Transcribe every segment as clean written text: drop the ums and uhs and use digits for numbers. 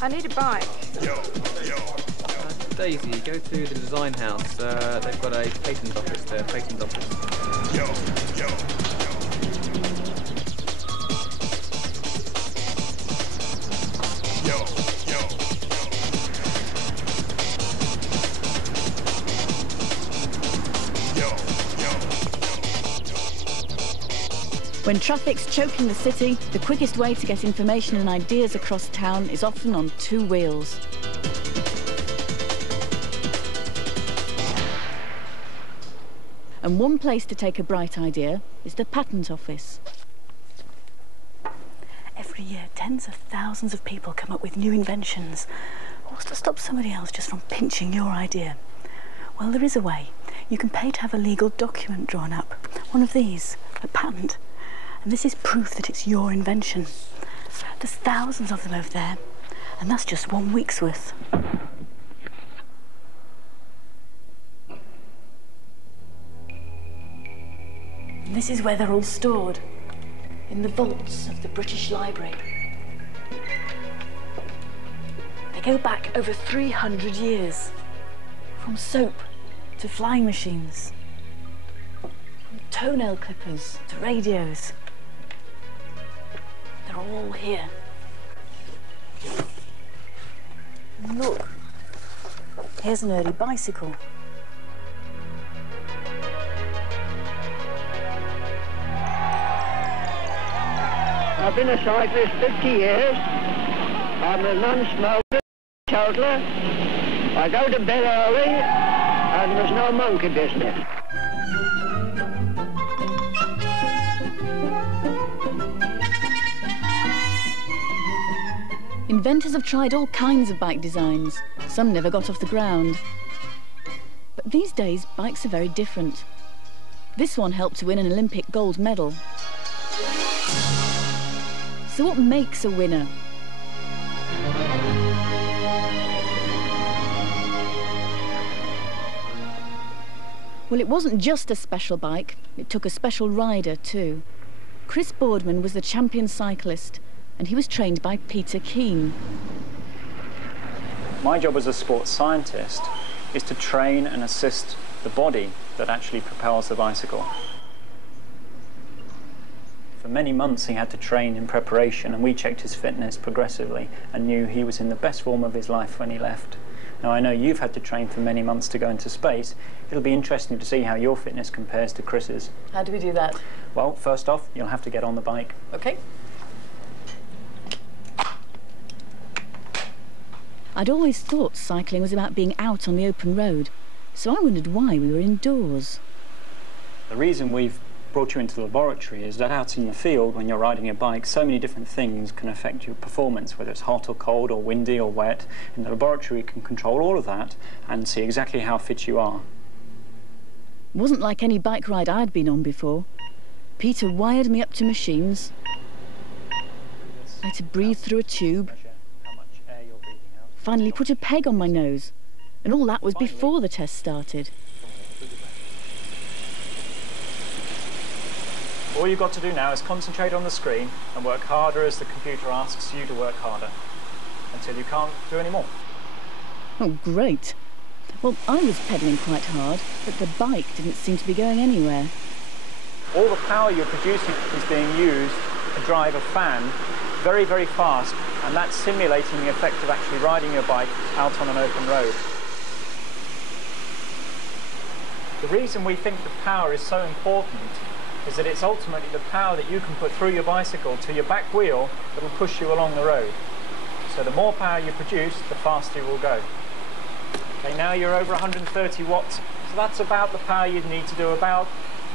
I need a bike. Daisy, go to the design house. They've got a patent office there, patent office. When traffic's choking the city, the quickest way to get information and ideas across town is often on two wheels. And one place to take a bright idea is the patent office. Every year, tens of thousands of people come up with new inventions. What's to stop somebody else just from pinching your idea? Well, there is a way. You can pay to have a legal document drawn up. One of these, a patent. And this is proof that it's your invention. There's thousands of them over there, and that's just 1 week's worth. And this is where they're all stored, in the vaults of the British Library. They go back over 300 years, from soap to flying machines, from toenail clippers to radios. They're all here. And look, here's an early bicycle. I've been a cyclist 50 years. I'm a non-smoker, toddler. I go to bed early, and there's no monkey business. Inventors have tried all kinds of bike designs. Some never got off the ground. But these days, bikes are very different. This one helped to win an Olympic gold medal. So what makes a winner? Well, it wasn't just a special bike. It took a special rider too. Chris Boardman was the champion cyclist, and he was trained by Peter Keane. My job as a sports scientist is to train and assist the body that actually propels the bicycle. For many months he had to train in preparation, and we checked his fitness progressively and knew he was in the best form of his life when he left. Now, I know you've had to train for many months to go into space. It'll be interesting to see how your fitness compares to Chris's. How do we do that? Well, first off, you'll have to get on the bike. Okay. I'd always thought cycling was about being out on the open road, so I wondered why we were indoors. The reason we've brought you into the laboratory is that out in the field, when you're riding a bike, so many different things can affect your performance, whether it's hot or cold or windy or wet. In the laboratory, we can control all of that and see exactly how fit you are. It wasn't like any bike ride I'd been on before. Peter wired me up to machines. I had to breathe through a tube. Finally put a peg on my nose. And all that was before the test started. All you've got to do now is concentrate on the screen and work harder as the computer asks you to work harder, until you can't do any more. Oh, great. Well, I was pedalling quite hard, but the bike didn't seem to be going anywhere. All the power you're producing is being used to drive a fan very, very fast, and that's simulating the effect of actually riding your bike out on an open road. The reason we think the power is so important is that it's ultimately the power that you can put through your bicycle to your back wheel that will push you along the road. So the more power you produce, the faster you will go. Okay, now you're over 130 watts, so that's about the power you'd need to do about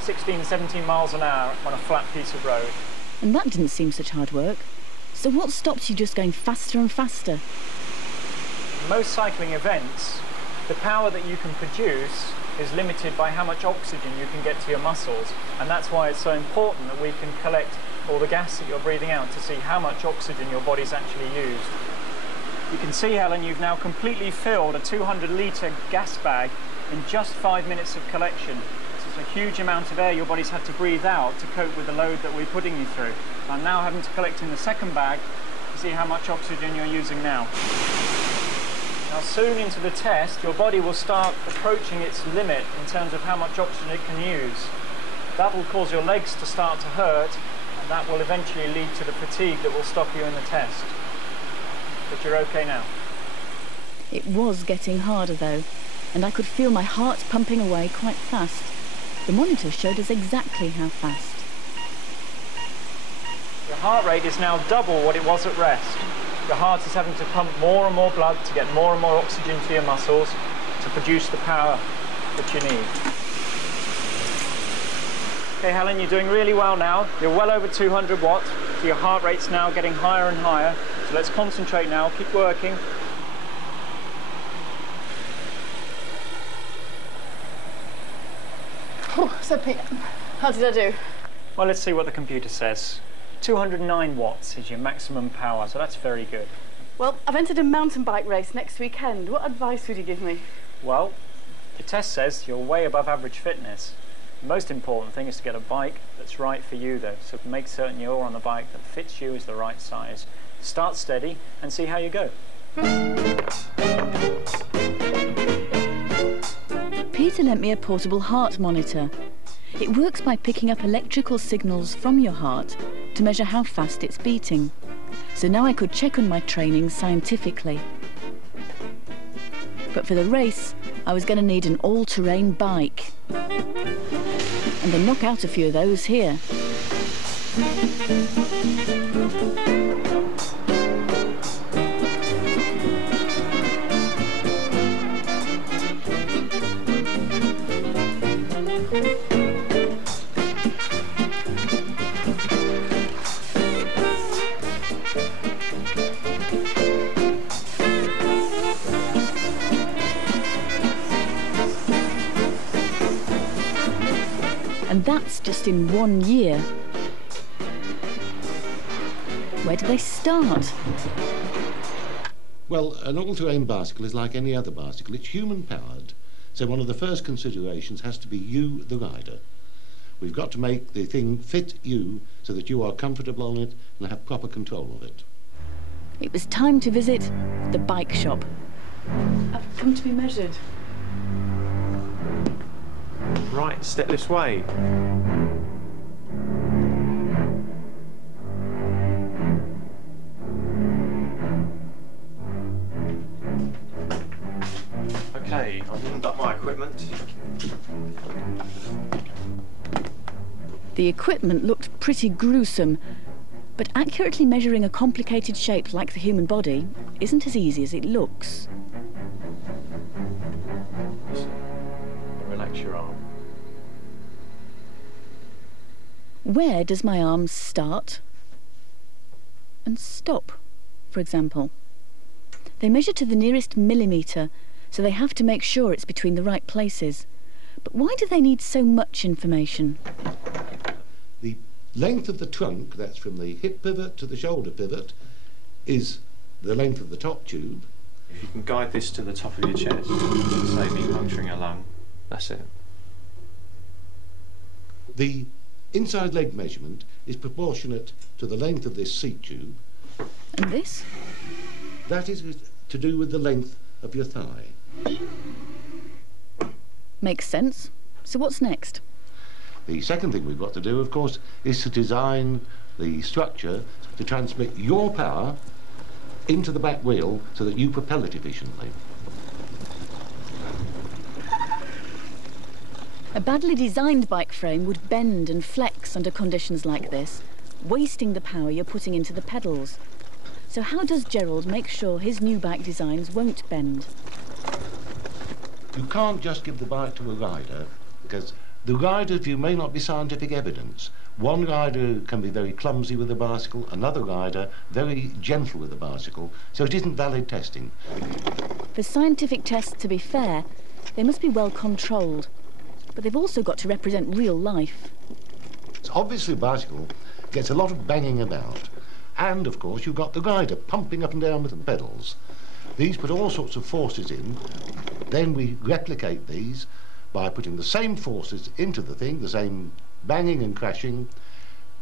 16, 17 miles an hour on a flat piece of road. And that didn't seem such hard work. So what stops you just going faster and faster? In most cycling events, the power that you can produce is limited by how much oxygen you can get to your muscles, and that's why it's so important that we can collect all the gas that you're breathing out to see how much oxygen your body's actually used. You can see, Helen, you've now completely filled a 200-litre gas bag in just 5 minutes of collection. So it's a huge amount of air your body's had to breathe out to cope with the load that we're putting you through. I'm now having to collect in the second bag See how much oxygen you're using now. Now soon into the test, your body will start approaching its limit in terms of how much oxygen it can use. That will cause your legs to start to hurt, and that will eventually lead to the fatigue that will stop you in the test. But you're okay now. It was getting harder though, and I could feel my heart pumping away quite fast. The monitor showed us exactly how fast. Your heart rate is now double what it was at rest. Your heart is having to pump more and more blood to get more and more oxygen to your muscles to produce the power that you need. Okay, Helen, you're doing really well now. You're well over 200 watts, so your heart rate's now getting higher and higher. So let's concentrate now, keep working. Oh, so Pete, how did I do? Well, let's see what the computer says. 209 watts is your maximum power, so that's very good. Well, I've entered a mountain bike race next weekend. What advice would you give me? Well, your test says you're way above average fitness. The most important thing is to get a bike that's right for you though, so make certain you're on a bike that fits you, is the right size. Start steady and see how you go. Peter lent me a portable heart monitor. It works by picking up electrical signals from your heart to measure how fast it's beating. So now I could check on my training scientifically. But for the race, I was going to need an all-terrain bike. And they knock out a few of those here. And that's just in 1 year. Where do they start? Well, an all-terrain bicycle is like any other bicycle. It's human-powered, so one of the first considerations has to be you, the rider. We've got to make the thing fit you so that you are comfortable on it and have proper control of it. It was time to visit the bike shop. I've come to be measured. Right, step this way. Okay, I've opened up my equipment. The equipment looked pretty gruesome, but accurately measuring a complicated shape like the human body isn't as easy as it looks. Relax your arm. Where does my arm start and stop, for example? They measure to the nearest millimetre, so they have to make sure it's between the right places. But why do they need so much information? The length of the trunk, that's from the hip pivot to the shoulder pivot, is the length of the top tube. If you can guide this to the top of your chest, save me puncturing a lung. That's it. The inside leg measurement is proportionate to the length of this seat tube. And this? That is to do with the length of your thigh. Makes sense. So what's next? The second thing we've got to do, of course, is to design the structure to transmit your power into the back wheel so that you propel it efficiently. A badly designed bike frame would bend and flex under conditions like this, wasting the power you're putting into the pedals. So how does Gerald make sure his new bike designs won't bend? You can't just give the bike to a rider, because the rider's view may not be scientific evidence. One rider can be very clumsy with a bicycle, another rider very gentle with a bicycle, so it isn't valid testing. For scientific tests to be fair, they must be well controlled, but they've also got to represent real life. So obviously a bicycle gets a lot of banging about, and of course you've got the rider pumping up and down with the pedals. These put all sorts of forces in, then we replicate these by putting the same forces into the thing, the same banging and crashing,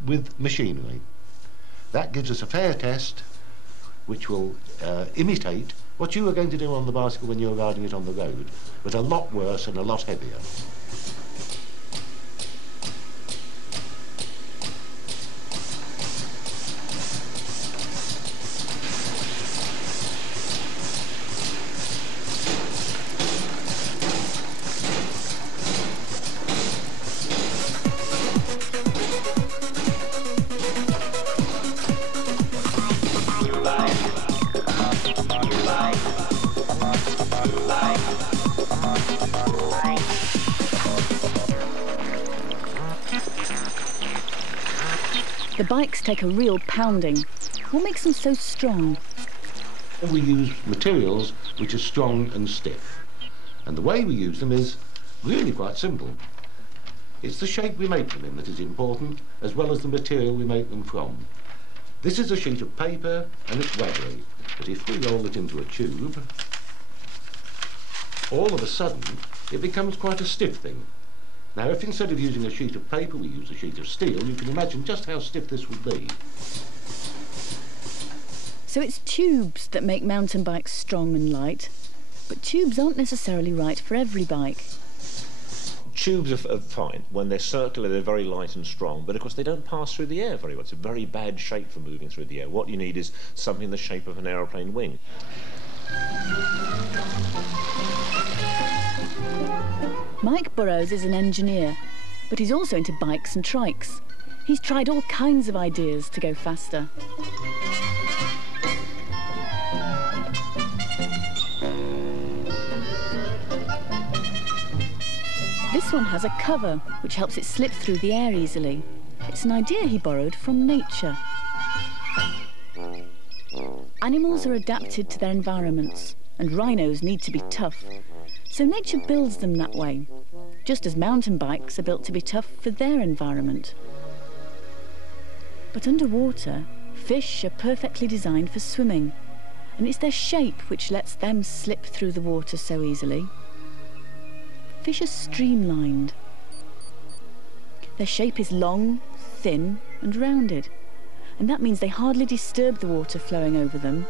with machinery. That gives us a fair test, which will imitate what you are going to do on the bicycle when you're riding it on the road, but a lot worse and a lot heavier. The bikes take a real pounding. What makes them so strong? We use materials which are strong and stiff. And the way we use them is really quite simple. It's the shape we make them in that is important, as well as the material we make them from. This is a sheet of paper and it's rubbery, but if we roll it into a tube, all of a sudden it becomes quite a stiff thing. Now, if instead of using a sheet of paper we use a sheet of steel, you can imagine just how stiff this would be. So it's tubes that make mountain bikes strong and light, but tubes aren't necessarily right for every bike. Tubes are fine. When they're circular, they're very light and strong, but of course they don't pass through the air very well. It's a very bad shape for moving through the air. What you need is something the shape of an aeroplane wing. Mike Burrows is an engineer, but he's also into bikes and trikes. He's tried all kinds of ideas to go faster. This one has a cover, which helps it slip through the air easily. It's an idea he borrowed from nature. Animals are adapted to their environments, and rhinos need to be tough. So nature builds them that way, just as mountain bikes are built to be tough for their environment. But underwater, fish are perfectly designed for swimming, and it's their shape which lets them slip through the water so easily. Fish are streamlined. Their shape is long, thin and rounded, and that means they hardly disturb the water flowing over them,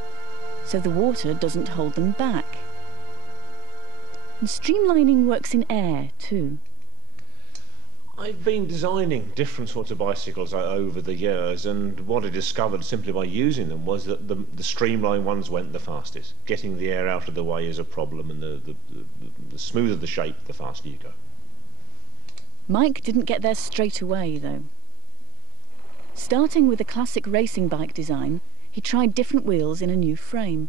so the water doesn't hold them back. And streamlining works in air too. I've been designing different sorts of bicycles over the years, and what I discovered simply by using them was that the streamlined ones went the fastest. Getting the air out of the way is a problem, and the smoother the shape, the faster you go. Mike didn't get there straight away though. Starting with a classic racing bike design, he tried different wheels in a new frame.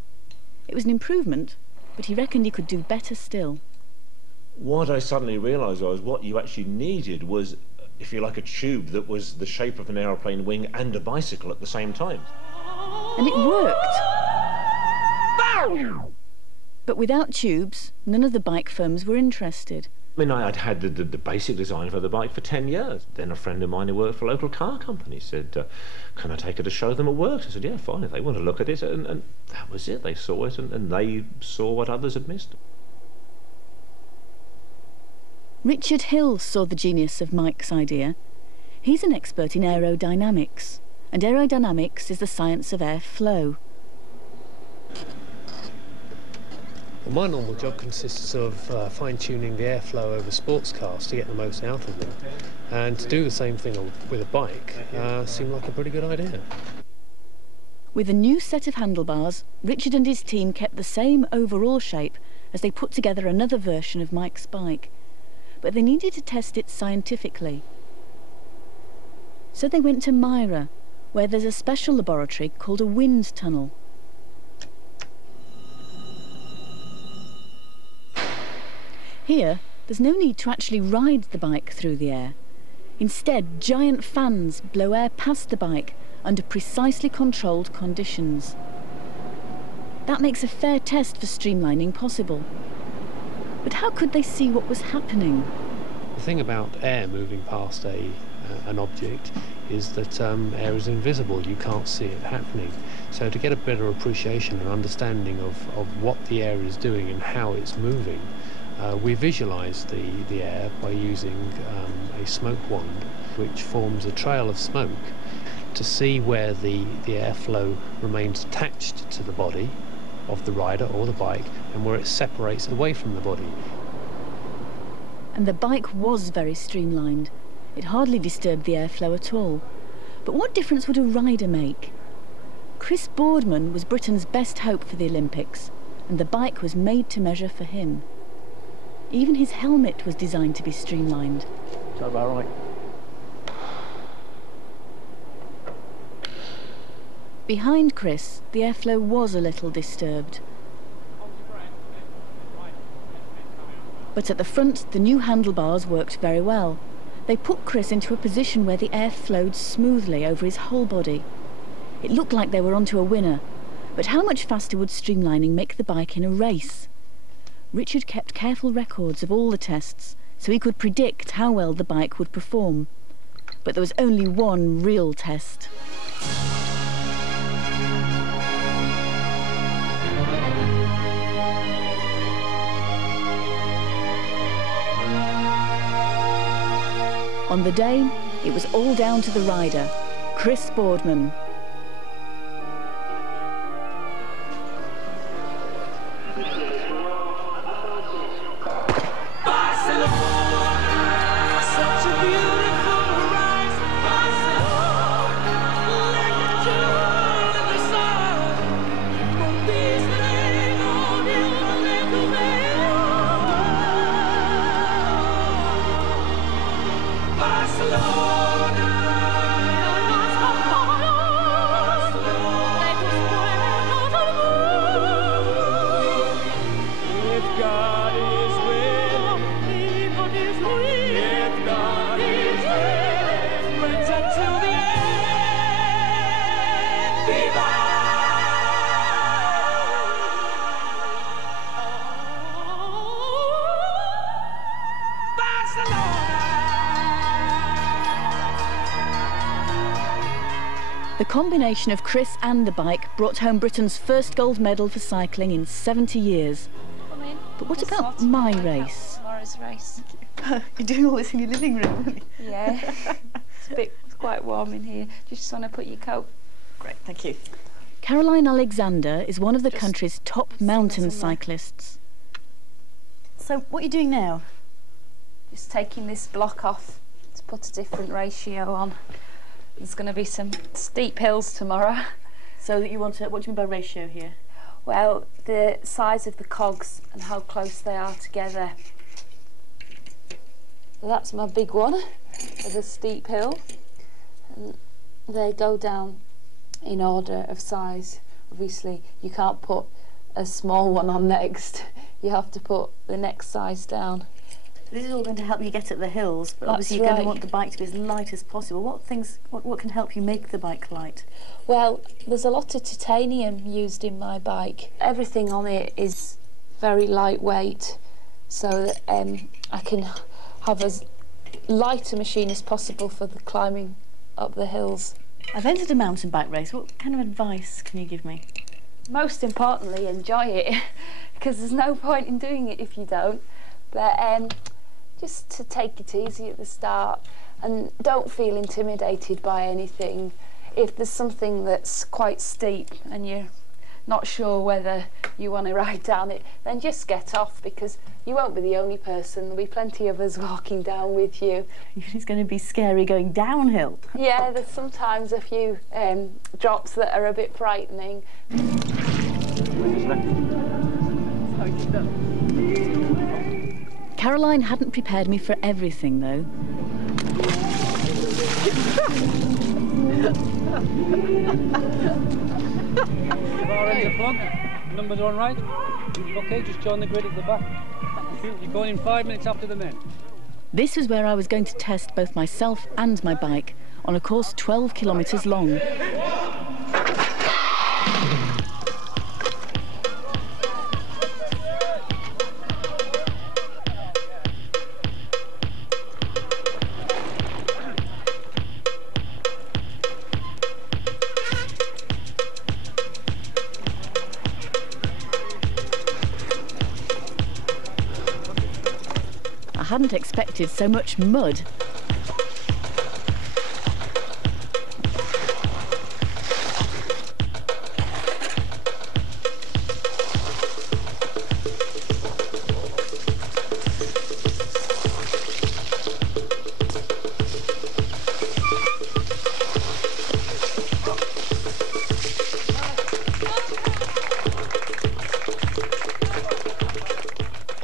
It was an improvement, but he reckoned he could do better still. What I suddenly realised was what you actually needed was, if you like, a tube that was the shape of an aeroplane wing and a bicycle at the same time. And it worked! But without tubes, none of the bike firms were interested. I mean, I'd had the basic design for the bike for 10 years. Then a friend of mine who worked for a local car company said, can I take it to show them it works? I said, yeah, fine, if they want to look at it. And that was it. They saw it, and they saw what others had missed. Richard Hill saw the genius of Mike's idea. He's an expert in aerodynamics, and aerodynamics is the science of airflow. Well, my normal job consists of fine-tuning the airflow over sports cars to get the most out of them. And to do the same thing with a bike seemed like a pretty good idea. With a new set of handlebars, Richard and his team kept the same overall shape as they put together another version of Mike's bike. But they needed to test it scientifically. So they went to Myra, where there's a special laboratory called a wind tunnel. Here, there's no need to actually ride the bike through the air. Instead, giant fans blow air past the bike under precisely controlled conditions. That makes a fair test for streamlining possible. But how could they see what was happening? The thing about air moving past an object is that air is invisible. You can't see it happening. So to get a better appreciation and understanding of what the air is doing and how it's moving, we visualise the air by using a smoke wand, which forms a trail of smoke. to see where the airflow remains attached to the body of the rider or the bike and where it separates away from the body. And the bike was very streamlined. It hardly disturbed the airflow at all. But what difference would a rider make? Chris Boardman was Britain's best hope for the Olympics, and the bike was made to measure for him. Even his helmet was designed to be streamlined. Is that about right? Behind Chris, the airflow was a little disturbed. But at the front, the new handlebars worked very well. They put Chris into a position where the air flowed smoothly over his whole body. It looked like they were onto a winner. But how much faster would streamlining make the bike in a race? Richard kept careful records of all the tests, so he could predict how well the bike would perform. But there was only one real test. On the day, it was all down to the rider, Chris Boardman. The combination of Chris and the bike brought home Britain's first gold medal for cycling in 70 years. But what about my race? Tomorrow's race. You're doing all this in your living room, aren't you? Yeah. It's quite warm in here. Just want to put your coat. Great, thank you. Caroline Alexander is one of the country's top mountain cyclists. So, what are you doing now? Just taking this block off to put a different ratio on. There's going to be some steep hills tomorrow. So that you want to, what do you mean by ratio here? Well, the size of the cogs and how close they are together. So that's my big one, with a steep hill. And they go down in order of size. Obviously, you can't put a small one on next. You have to put the next size down. This is all going to help you get at the hills, but obviously you're going to want the bike to be as light as possible. What can help you make the bike light? Well, there's a lot of titanium used in my bike. Everything on it is very lightweight, so that I can have as light a machine as possible for the climbing up the hills. I've entered a mountain bike race. What kind of advice can you give me? Most importantly, enjoy it, because there's no point in doing it if you don't. But just to take it easy at the start and don't feel intimidated by anything. If there's something that's quite steep and you're not sure whether you want to ride down it, then just get off, because you won't be the only person. There'll be plenty of us walking down with you. It's going to be scary going downhill. Yeah, there's sometimes a few drops that are a bit frightening. Caroline hadn't prepared me for everything, though. Numbers on right. Okay, just join the grid at the back. You're going in 5 minutes after the men. This was where I was going to test both myself and my bike on a course 12 kilometres long. I hadn't expected so much mud.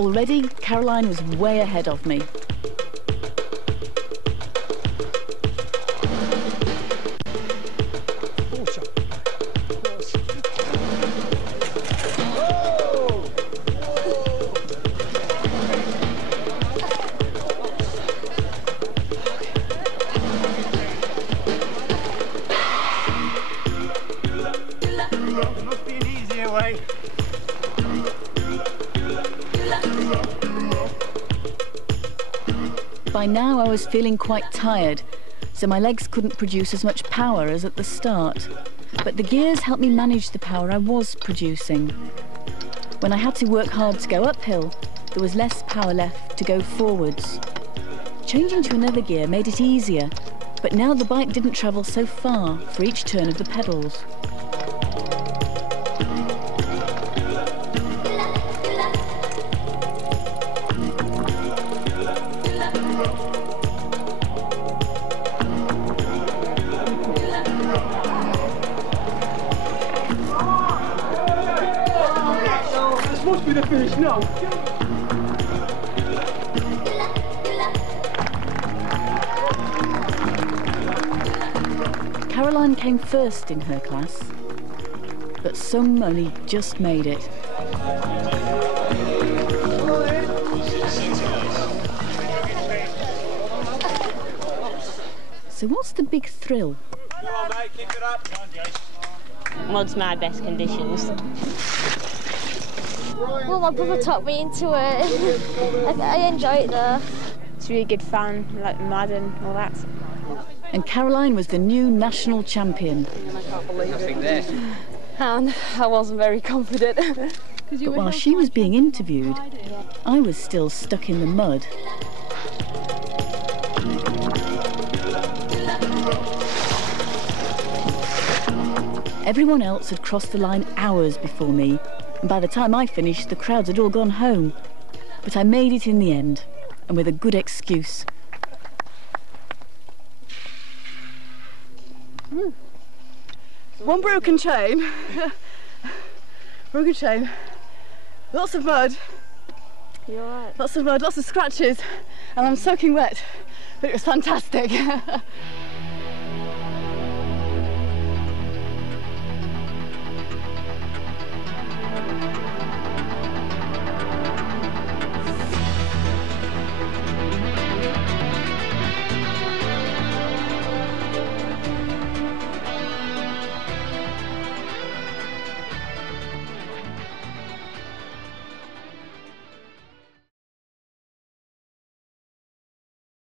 Already, Caroline was way ahead of me. Must be an easier way. By now I was feeling quite tired, so my legs couldn't produce as much power as at the start. But the gears helped me manage the power I was producing. When I had to work hard to go uphill, there was less power left to go forwards. Changing to another gear made it easier, but now the bike didn't travel so far for each turn of the pedals. Must be the finish now. Caroline came first in her class, but some only just made it. So what's the big thrill? Come on, mate, keep it up. Come on, Jason. Mod's my best conditions. Well, my brother taught me into it. I enjoy it though. It's really good fun, like mud and all that. And Caroline was the new national champion. And I wasn't very confident. But while she was being interviewed, I was still stuck in the mud. Everyone else had crossed the line hours before me, and by the time I finished, the crowds had all gone home. But I made it in the end, and with a good excuse. One broken chain. Broken chain. Lots of mud. You're right. Lots of mud, lots of scratches, and I'm soaking wet. But it was fantastic.